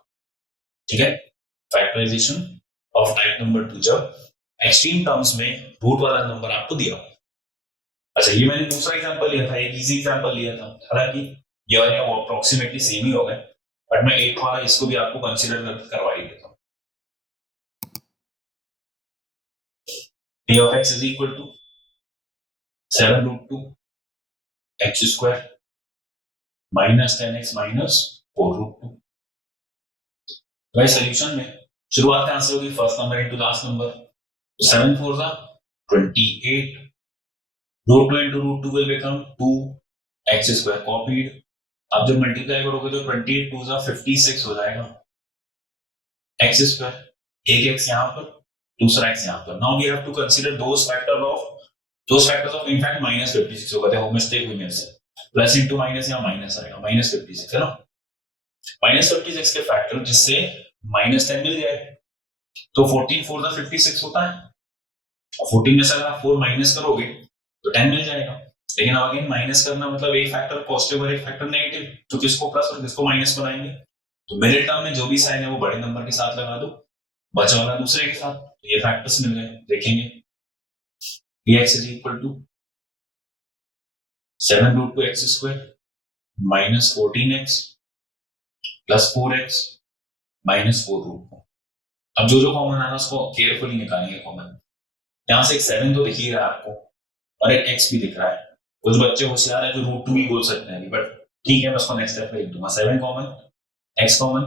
ठीक है, फैक्टराइजेशन ऑफ टाइप नंबर 2 जब एक्सट्रीम टर्म्स में रूट वाला नंबर आपको दिया। अच्छा ये मैंने दूसरा एग्जांपल लिया था, एक इजी एग्जांपल लिया था, हालांकि ये और वो अप्रोक्सीमेटली सेम ही हो गए, बट मैं एक वाला इसको भी आपको कंसीडर करवा ही देता हूँ। p of x is equal to 7√2 x² minus 10x minus 4√2। भाई सोल्यूशन में शुरुआत कहां से होगी, first number into last number, तो 7 4 जा 28, √2 into √2 will become 2x², copied. अब जब मल्टीप्लाई करोगे तो 28 2 जा 56 हो जाएगा, x², एक x यहाँ पर, दूसरा x यहाँ पर। Now we have to consider those factors of in fact -56 होगा, देखो मिस्टेक हुई मेरे से, प्लस इंटू माइनस यहाँ माइनस आएगा, -56 है ना, -56 के फैक्टर जिससे -10 मिल जाए, तो 14 4 जा 56 होता है, और 14 में से अगर आप 4 माइनस करोगे तो 10 मिल जाएगा। लेकिन अब अगेन माइनस करना मतलब एक फैक्टर पॉजिटिव और एक फैक्टर नेगेटिव, तो किसको प्लस और किसको माइनस बनाएंगे, तो मिडिल टर्म में जो भी साइन है वो बड़े नंबर के साथ लगा दो, बचा वाला दूसरे के साथ, तो ये फैक्टर्स मिल गए। देखेंगे px is equal to 7√2x² minus 14x plus 4x minus 4√2। अब जो कॉमन आना उसको केयरफुली निकालेंगे कॉमन। यहां से एक 7 तो दिख ही रहा है आपको, और एक x भी दिख रहा है। कुछ बच्चे होशियार है जो √2 भी बोल सकते हैं, बट ठीक है मैं उसको नेक्स्ट स्टेप में लिख दूंगा। 7 कॉमन, x कॉमन,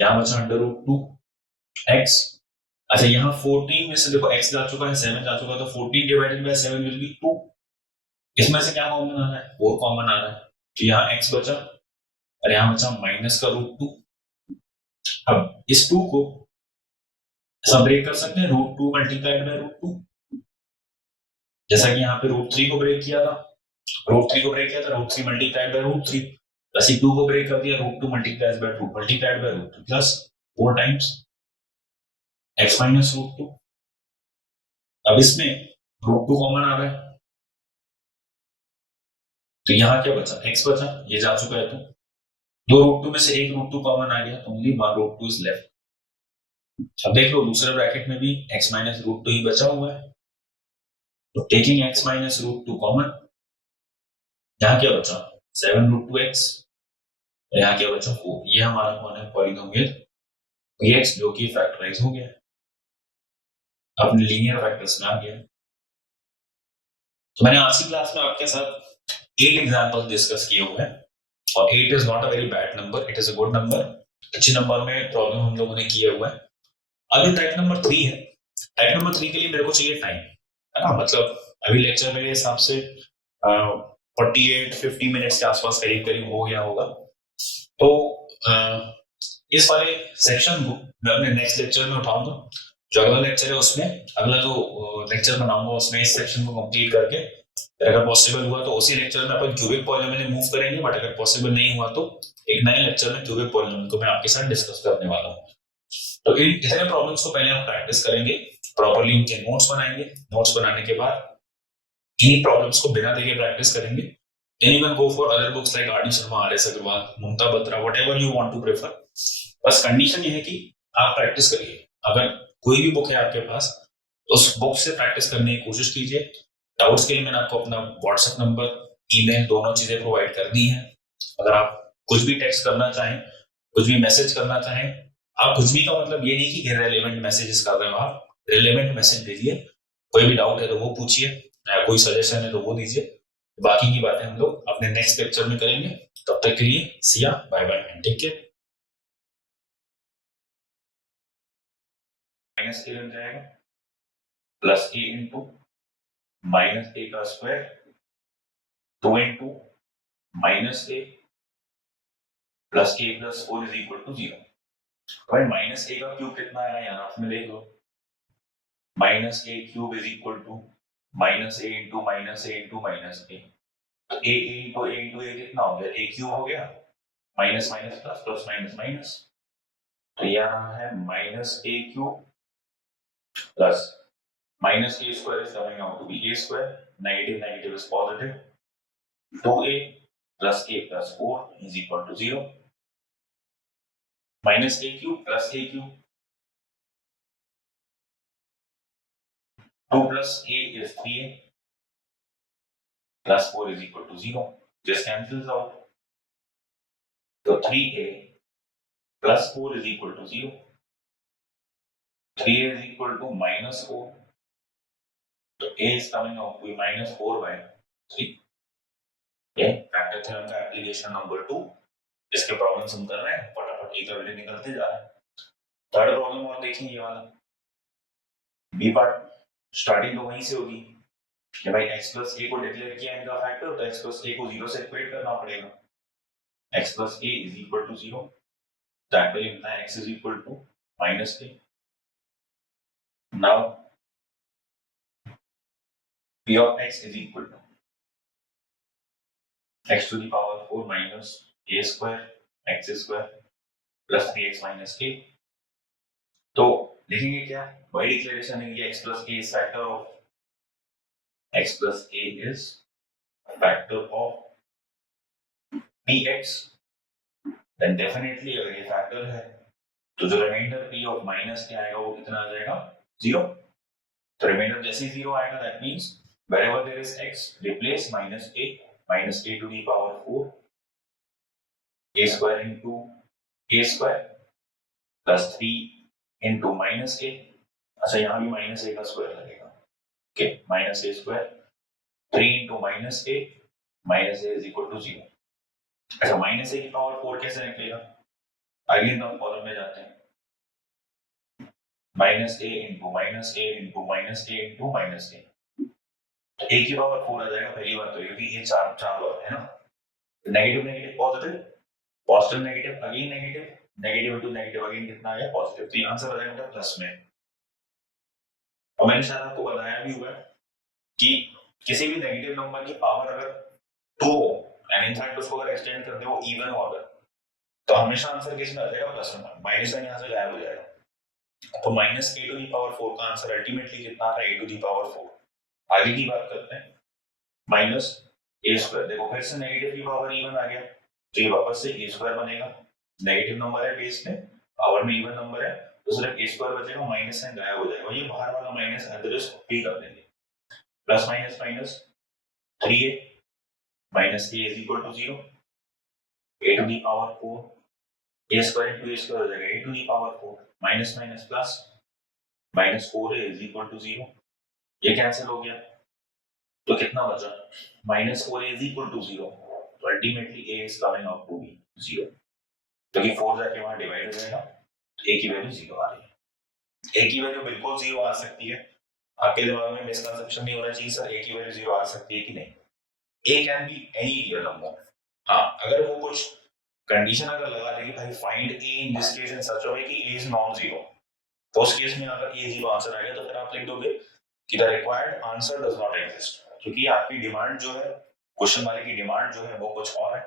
यहाँ बचा √2x। अच्छा यहाँ 14 में से देखो x जा चुका है, 7 जा चुका है, तो 14 डिवाइडेड बाय 7 विल बी 2। इसमें से क्या कॉमन आ रहा है, 4 कॉमन आ रहा है, तो यहाँ x बचा, और यहाँ बचा माइनस का √2। अब इस 2 को ऐसा ब्रेक कर सकते हैं, √2 मल्टीप्लाइड बाय √2, जैसा कि यहाँ पे √3 को ब्रेक किया था, √3 मल्टीप्लाइड बाय √3, प्लस 2 को ब्रेक कर दिया, √2 multiplied by 2 plus 4 times x minus √2। अब इसमें √2 कॉमन आ रहा है, तो यहाँ क्या बचा, x बचा, ये जा चुका है, तो दो √2 में से एक √2 कॉमन आ गया, तो ओनली 1 √2 इज लेफ्ट। अब देख लो दूसरे ब्रैकेट में भी x माइनस √2 ही बचा हुआ है, तो टेकिंग x माइनस √2 कॉमन, यहाँ क्या बचा 7√2x, यहाँ क्या बचा 4। ये हमारा कौन है, पॉलिनोमियल px, जो कि फैक्टराइज हो गया, अपने लीनियर फैक्टर्स में आ गया। तो मैंने आज की क्लास में आपके साथ 8 एग्जांपल्स डिस्कस किए हुए हैं, और 8 is not a very bad number, it is a good number. अच्छे नंबर में प्रॉब्लम हम लोगों ने किए हुए हैं। अभी टाइप नंबर 3 है, टाइप नंबर 3 के लिए मेरे को चाहिए टाइम, है ना, मतलब अभी लेक्चर मेरे हिसाब से 48-50 मिनट्स के आसपास करीब करीब हो गया होगा। तो इस वाले सेक्शन को मैं अपने नेक्स्ट लेक्चर में उठाऊंगा, जो अगला लेक्चर है उसमें, अगला जो लेक्चर बनाऊंगा उसमें इस सेक्शन को कंप्लीट करके, अगर पॉसिबल हुआ तो उसी लेक्चर में अपन क्यूबिक पॉलिनोमियल मूव करेंगे, बट अगर पॉसिबल नहीं हुआ तो एक नए लेक्चर में क्यूबिक पॉलिनोमियल को मैं आपके साथ डिस्कस करने वाला हूँ। तो इन इतने प्रॉब्लम्स को पहले आप प्रैक्टिस करेंगे, प्रॉपर्ली इनके नोट्स बनाएंगे, नोट्स बनाने के बाद इन्हीं प्रॉब्लम्स को बिना देखे प्रैक्टिस करेंगे। Then you can go for other books like R.D. Sharma, R.S. Agarwal, Mumta Batra, whatever you want to prefer. बस कंडीशन ये है कि आप प्रैक्टिस करिए। अगर कोई भी बुक है आपके पास, उस बुक से प्रैक्टिस करने की कोशिश कीजिए। डाउट्स के लिए मैंने आपको अपना व्हाट्सएप नंबर, ईमेल, दोनों चीजें प्रोवाइड कर दी हैं। अगर आप कुछ भी टेक्स्ट करना चाहें, कुछ भी मैसेज करना चाहें, आप कुछ भी का मतलब ये नहीं कि इररिलेवेंट मैसेजेस कर रहे हो, आप रिलेवेंट मैसेज भेजिए। कोई भी डाउट है तो वो पूछिए, कोई सजेशन है तो वो दीजिए। बाकी की बातें हम लोग अपने नेक्स्ट लेक्चर में करेंगे। तब तक के लिए see ya, bye bye and take care. Minus a बन जाएगा plus a into minus a का square 2 into minus a plus a plus 4 is equal to 0. भाई माइनस a का क्यूब कितना आएगा यहाँ आपने देख लो, minus a cube is equal to minus a into minus a into minus a, तो a इंटू a कितना हो गया, a क्यूब हो गया, minus minus plus plus minus minus, तो यहाँ है minus a cube plus minus a square is coming out to be a square, negative negative is positive, 2a plus a plus 4 is equal to 0, minus a cube plus a cube, 2 plus a is 3a plus 4 is equal to 0, just cancels out, so 3a plus 4 is equal to 0, 3a is equal to minus 4, so a is coming out to be minus 4 by 3. ये factor theorem का application number 2, इसके problems हम कर रहे हैं, फटाफट एक अगले निकलते जा रहे हैं. थर्ड प्रॉब्लम और देखेंगे, ये वाला बी पार्ट स्टार्टिंग तो वहीं से होगी कि भाई x प्लस ए को डिक्लेयर किया इनका फैक्टर, तो x प्लस ए को 0 से इक्वेट करना पड़ेगा, x plus a is equal to 0, that will imply x is equal to minus a. Now p of x is equal to x to the power 4 minus a square x square plus 3x minus a. तो लिखेंगे क्या, bye declaration है ये x plus a is factor of x plus a is factor of px, then definitely अगर ये factor है तो जो रिमाइंडर p of माइनस के आएगा वो कितना आ जाएगा, 0. तो रिमाइंडर जैसे 0 आएगा that means wherever there is x replace minus a to the power 4 a square into a square plus 3 into minus a. अच्छा यहाँ भी माइनस a का स्क्वायर लगेगा, okay, minus a square 3 into minus a is equal to 0. अच्छा minus a की power 4 कैसे निकलेगा, अगले कॉलम में जाते हैं, minus a into minus a into minus a into minus a, तो a की पावर 4 आ जाएगा पहली बार तो, क्योंकि ये चार बार है ना, negative negative positive, positive negative again negative, negative into negative again कितना आ गया, पॉजिटिव, तो आंसर आ जाएगा प्लस में. और मैंने शायद आपको बताया भी हुआ कि किसी भी नेगेटिव नंबर की पावर अगर 2 हो एंड इनफैक्ट उसको अगर एक्सटेंड कर दे वो इवन हो अगर, तो हमेशा आंसर किस में आ जाएगा, प्लस में. माइनस साइन यहाँ से गायब हो जाएगा, तो minus a to the power 4 का आंसर अल्टीमेटली कितना आता है, a टू दी पावर 4. आगे की बात करते हैं, माइनस a स्क्वायर, देखो फिर से नेगेटिव की पावर इवन आ गया, तो ये वापस से a स्क्वायर बनेगा, नेगेटिव नंबर है बेस में, पावर में इवन नंबर है, तो सिर्फ a स्क्वायर बचेगा, माइनस साइन गायब हो जाएगा, ये बाहर वाला माइनस एड्रेस कॉपी कर देंगे, plus minus minus 3a minus a is equal to 0, a to the power 4, a square into a square हो जाएगा a to the power 4, minus minus plus minus 4a is equal to 0, ये cancel हो गया, तो कितना बचा, minus 4a is equal to 0, तो ultimately a is coming out to be 0, क्योंकि 4 जाके वहां डिवाइड हो जाएगा, तो a की वैल्यू 0 आ रही है. a की वैल्यू बिल्कुल 0 आ सकती है, आपके दिमाग में मिसकंसेप्शन नहीं होना चाहिए सर a की वैल्यू 0 आ सकती है कि नहीं, a can be any real number. हाँ, अगर वो कुछ कंडीशन अगर लगा दे कि भाई find a in this case in such a way कि a is non-zero, तो उस केस में अगर a 0 आंसर आएगा तो फिर आप लिख दोगे कि the required answer does not exist, क्योंकि आपकी डिमांड जो है, क्वेश्चन वाले की डिमांड जो है वो कुछ और है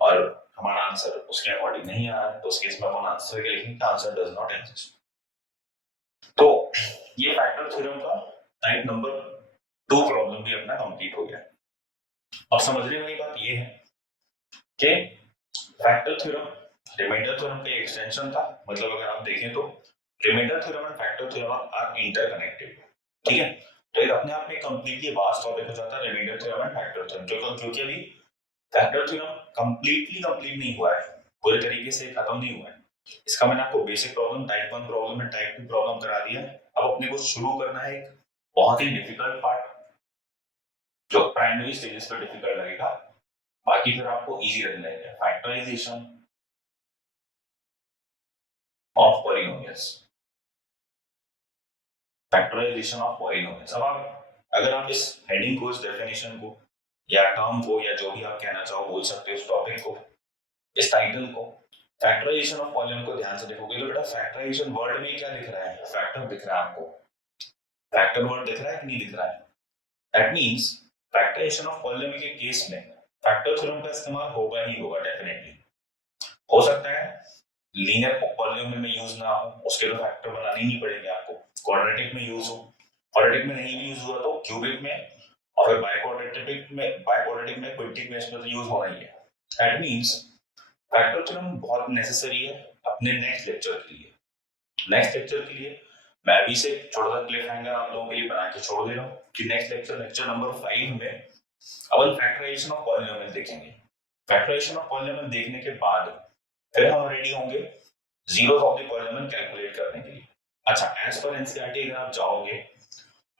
और हमारा आंसर उसके अकॉर्डिंग नहीं आ रहा है, तो उस केस में अपन आंसर के लिखेंगे आंसर डज नॉट एग्जिस्ट. तो ये फैक्टर थ्योरम का टाइप नंबर 2 प्रॉब्लम भी अपना कंप्लीट हो गया. अब समझने वाली बात ये है कि फैक्टर थ्योरम रिमाइंडर थ्योरम का एक्सटेंशन था, मतलब अगर आप देखें तो remainder theorem and factor theorem are interconnected, ठीक है, तो ये अपने आप में कंप्लीटली वास्ट टॉपिक हो जाता है remainder theorem and factor theorem, क्योंकि अभी फैक्टर थ्योरम कंप्लीटली कंप्लीट नहीं हुआ है, पूरे तरीके से खत्म नहीं हुआ है. इसका मैंने आपको basic problem, type 1 problem and type 2 problem करा दिया. अब अपने को शुरू करना है एक बहुत ही डिफिकल्ट पार्ट जो प्राइमरी स्टेजेस पर डिफिकल्ट लगेगा, बाकी फिर आपको इजी लगने लगेगा, factorization of polynomials. Factorization of polynomials. अब आप अगर आप इस हेडिंग को, इस डेफिनेशन को या टर्म को या जो भी आप कहना चाहो बोल सकते हो इस टॉपिक को, इस टाइटल को। फैक्टराइजेशन ऑफ पॉलिनोमियल को ध्यान से देखोगे तो बेटा फैक्टराइजेशन वर्ड में क्या दिख रहा है, फैक्टर दिख रहा है आपको, फैक्टर वर्ड दिख रहा है कि नहीं दिख रहा है। That means factorization of polynomial के केस में फैक्टर थ्योरम का इस्तेमाल होगा ही होगा डेफिनेटली। हो सकता है लीनियर पॉलिनोमियल में यूज ना हो, उसके तो फैक्टर बनाने ही नहीं पड़ेंगे आपको, क्वाड्रेटिक में यूज हो, क्वाड्रेटिक में नहीं भी यूज हुआ तो क्यूबिक में, और फिर बाइक्वाड्रेटिक में क्विंटिक में इसमें तो यूज होना ही है। दैट मींस फैक्टर थ्योरम बहुत नेसेसरी है अपने नेक्स्ट लेक्चर के लिए। नेक्स्ट लेक्चर के लिए मैं अभी से छोटा सा क्लिफ हैंगर आप लोगों के लिए बना के छोड़ दे रहा हूँ कि नेक्स्ट लेक्चर नंबर 5 में अपन फैक्टराइजेशन ऑफ पॉलिनोमियल देखेंगे। फैक्टराइजेशन ऑफ पॉलिनोमियल देखने के बाद फिर हम रेडी होंगे zeros of the polynomial calculate करने के लिए। अच्छा, एज पर एनसीईआरटी अगर आप जाओगे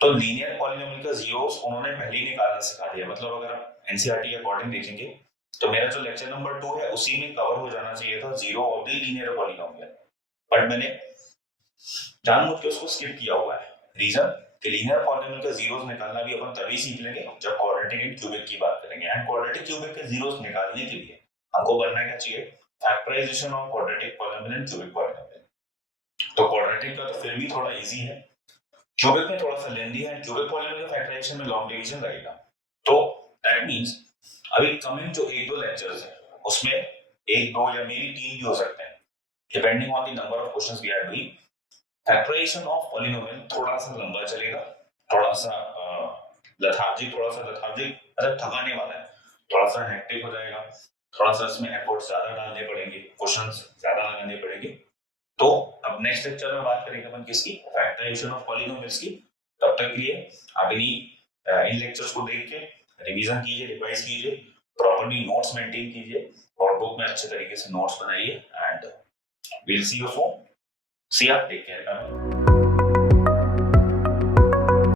तो लीनियर पॉलिनोमियल का जीरोस उन्होंने पहले ही निकालना सिखा दिया। मतलब अगर आप एनसीईआरटी के अकॉर्डिंग देखेंगे तो मेरा जो लेक्चर नंबर 2 है उसी में कवर हो जाना चाहिए था zero of the linear polynomial, but मैंने जानबूझ के उसको स्किप किया हुआ है। रीजन कि लीनियर पॉलिनोमियल का जीरोस निकालना भी अपन तभी सीख लेंगे जब क्वाड्रेटिक एंड क्यूबिक की बात करेंगे। एंड क्वाड्रेटिक क्यूबिक के जीरोस निकालने के लिए हमको करना क्या चाहिए, factorization of quadratic polynomial and cubic polynomial. तो क्वाड्रेटिक का तो फिर भी थोड़ा इजी है, क्यूबिक में थोड़ा सा लेंथी है, क्यूबिक पॉलिनोमियल का फैक्टराइजेशन में लॉन्ग डिवीजन रहेगा। तो दैट मींस अभी कमिंग जो 1-2 लेक्चर्स है उसमें 1-2 या मेबी 3 भी हो सकते हैं depending on the number of questions we are doing. Factorization of polynomial थोड़ा सा लंबा चलेगा, थोड़ा सा लथार्जिक मतलब थकाने वाला है, थोड़ा सा हेक्टिक हो जाएगा, थोड़ा सा इसमें एफर्ट ज्यादा डालने पड़ेंगे, क्वेश्चंस ज्यादा लगाने पड़ेंगे। तो अब नेक्स्ट लेक्चर में बात करेंगे अपन किसकी, फैक्टराइजेशन ऑफ पॉलिनोमियल्स की। तब तक के लिए आप इन लेक्चर्स को देख के रिवीजन कीजिए, रिवाइज कीजिए, प्रॉपर्ली नोट्स मेंटेन कीजिए, नोटबुक में अच्छे तरीके से नोट्स बनाइए and will see you soon. See ya. Take care. Bye.